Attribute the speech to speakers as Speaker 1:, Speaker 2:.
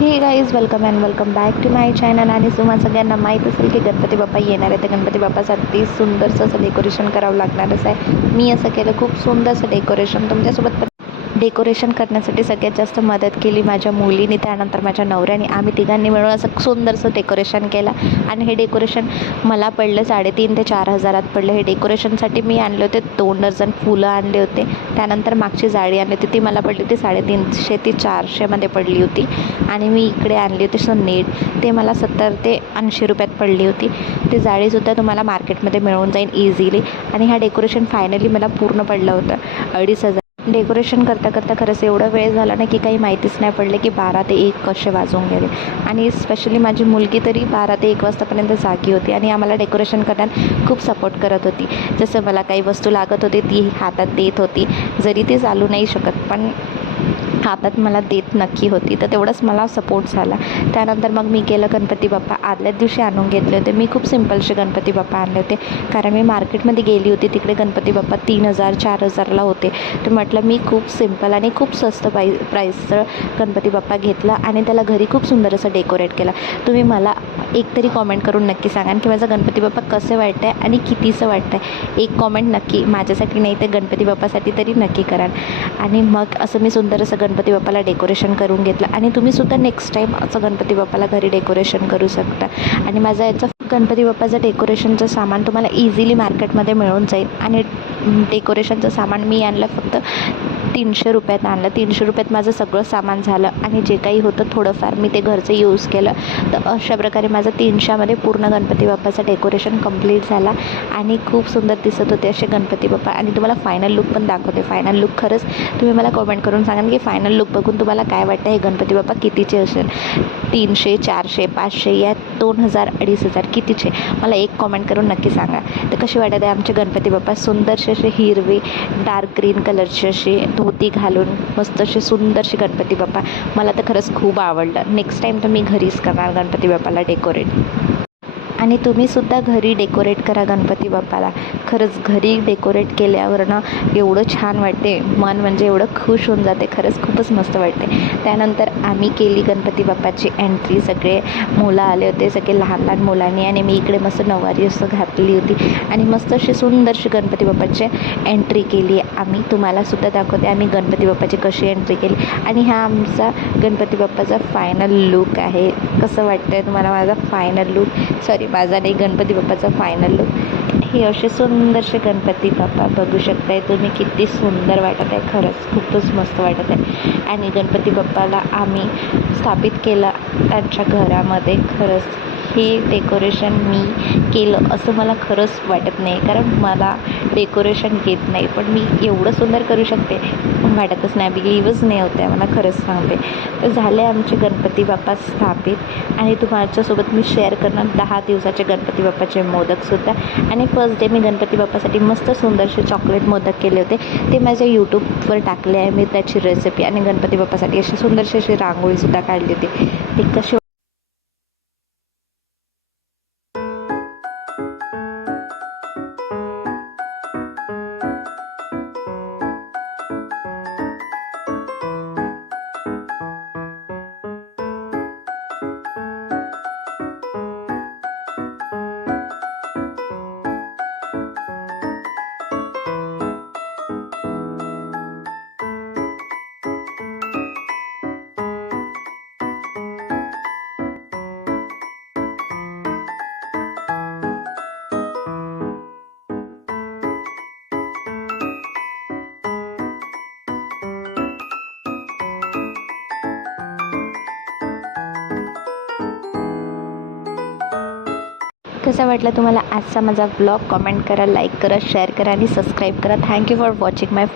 Speaker 1: Hey guys welcome and welcome back to my channel आणि तुम्हाला सगळ्यांना माहीत असेल की गणपती बाप्पा येणार आहे तर गणपती बाप्पासाठी सुंदरसं असं डेकोरेशन करावं लागणारच आहे. मी असं केलं खूप सुंदरसं डेकोरेशन तुमच्यासोबत डेकोरेशन करण्यासाठी सगळ्यात जास्त मदत केली माझ्या मुलीने त्यानंतर माझ्या नवऱ्याने. आम्ही तिघांनी मिळून असं सुंदरसं डेकोरेशन केलं. आणि हे डेकोरेशन मला पडलं साडेतीन ते चार हजारात पडलं. हे डेकोरेशनसाठी मी आणले होते दोन डझन फुलं आणले होते. त्यानंतर मागची जाळी आणली होती ती मला पडली होती साडेतीनशे ते चारशेमध्ये पडली होती. आणि मी इकडे आणली होती सो नेट ते मला सत्तर ते ऐंशी रुपयात पडली होती. ती जाळीसुद्धा तुम्हाला मार्केटमध्ये मिळून जाईल इझिली आणि हा डेकोरेशन फायनली मला पूर्ण पडलं होतं. अडीच हजार डेकोरेशन करता करता खरंच एवढा वेळ झाला ना की काही माहितीच नाही पडले की बारा ते एक कसे वाजून गेले. आणि स्पेशली माझी मुलगी तरी बारा ते एक वाजतापर्यंत जागी होती आणि आम्हाला डेकोरेशन करण्यात खूप सपोर्ट करत होती. जसं मला काही वस्तू लागत होती ती हातात देत होती. जरी ती चालू नाही शकत पण हातात मला देत नक्की होती. तर तेवढंच मला सपोर्ट झाला. त्यानंतर मग मी केलं गणपती बाप्पा. आदल्याच दिवशी आणून घेतले होते. मी खूप सिम्पलचे गणपती बाप्पा आणले होते. कारण मी मार्केटमध्ये गेली होती. तिकडे गणपती बाप्पा तीन हजार चार हजारला होते. तर म्हटलं मी खूप सिंपल आणि खूप स्वस्त प्राई प्राईसचं गणपती बाप्पा घेतला आणि त्याला घरी खूप सुंदर असं डेकोरेट केलं. तुम्ही मला एक तरी कॉमेंट करून नक्की सांगा की माझा गणपती बाप्पा कसं वाटतं आहे आणि कितीचं वाटतं आहे एक कॉमेंट नक्की. माझ्यासाठी नाही तर गणपती बाप्पासाठी तरी नक्की करा. आणि मग असं मी सुंदर असं गणपती बाप्पाला डेकोरेशन करून घेतलं. आणि तुम्हीसुद्धा नेक्स्ट टाईम असं गणपती बाप्पाला घरी डेकोरेशन करू शकता. आणि माझा याचा गणपती बाप्पाचं डेकोरेशनचं सामान तुम्हाला इझिली मार्केटमध्ये मिळून जाईल. आणि डेकोरेशनचं सामान मी आणलं फक्त तीनशे रुपयात आणलं. तीनशे रुपयात माझं सगळं सामान झालं आणि जे काही होतं थोडंफार मी ते घरचं यूज केलं. तर अशा प्रकारे माझं तीनशेमध्ये पूर्ण गणपती बाप्पाचं डेकोरेशन कंप्लीट झाला आणि खूप सुंदर दिसत होते असे गणपती बाप्पा. आणि तुम्हाला फायनल लुक पण दाखवते. फायनल लुक खरंच तुम्ही मला कमेंट करून सांगा की फायनल लुक बघून तुम्हाला काय वाटतं? हे गणपती बाप्पा कितीचे असेल? तीनशे चारशे पाचशे या दोन हजार अडीच हजार कितीचे? मला एक कॉमेंट करून नक्की सांगा. तर कसे वाटत आहे आमचे गणपती बाप्पा? सुंदरसे असे हिरवे डार्क ग्रीन कलरचे असे धोती घालून मस्त असे सुंदरशी गणपती बाप्पा. मला तर खरंच खूप आवडलं. नेक्स्ट टाईम तर मी घरीच करणार गणपती बाप्पाला डेकोरेट आणि तुम्हीसुद्धा घरी डेकोरेट करा गणपती बाप्पाला. खरंच घरी डेकोरेट केल्यावरनं एवढं छान वाटते. मन म्हणजे एवढं खुश होऊन जाते. खरंच खूपच मस्त वाटते. त्यानंतर आम्ही केली गणपती बाप्पाची एंट्री सगळे मुलं आले होते. सगळे लहान लहान मुलांनी आणि मी इकडे मस्त नऊवारी असं घातली होती. आणि मस्त अशी सुंदरशी गणपती बाप्पाची एंट्री केली. आम्ही तुम्हालासुद्धा दाखवते आम्ही गणपती बाप्पाची कशी एंट्री केली. आणि हा आमचा गणपती बाप्पाचा फायनल लुक आहे. कसं वाटतं आहे तुम्हाला? माझा फायनल लुक सॉरी माझा नाही गणपती बाप्पाचा फायनल लुक हे असे सुंदरसे गणपती बाप्पा बघू शकताय तुम्ही किती सुंदर वाटत आहे. खरंच खूपच मस्त वाटत आहे. आणि गणपती बाप्पाला आम्ही स्थापित केलं त्यांच्या घरामध्ये. खरंच हे डेकोरेशन मी केलं असं मला खरंच वाटत नाही. कारण मला डेकोरेशन येत नाही. पण मी एवढं सुंदर करू शकते. वाटतच नाही. बिलीवच नाही होत आहे मला खरंच सांगते. तर झाले आमचे गणपती बाप्पा स्थापित. आणि तुमच्यासोबत मी शेअर करणार दहा दिवसाचे गणपती बाप्पाचे मोदकसुद्धा आणि फर्स्ट डे मी गणपती बाप्पासाठी मस्त सुंदरसे चॉकलेट मोदक केले होते. ते माझ्या यूट्यूबवर टाकले आहे. मी त्याची रेसिपी आणि गणपती बाप्पासाठी अशी सुंदरशी अशी रांगोळीसुद्धा काढली होती. ते कसे कसा वाटला तुम्हाला आजचा माझा ब्लॉग कमेंट करा लाईक करा शेअर करा आणि सबस्क्राईब करा. Thank you for watching my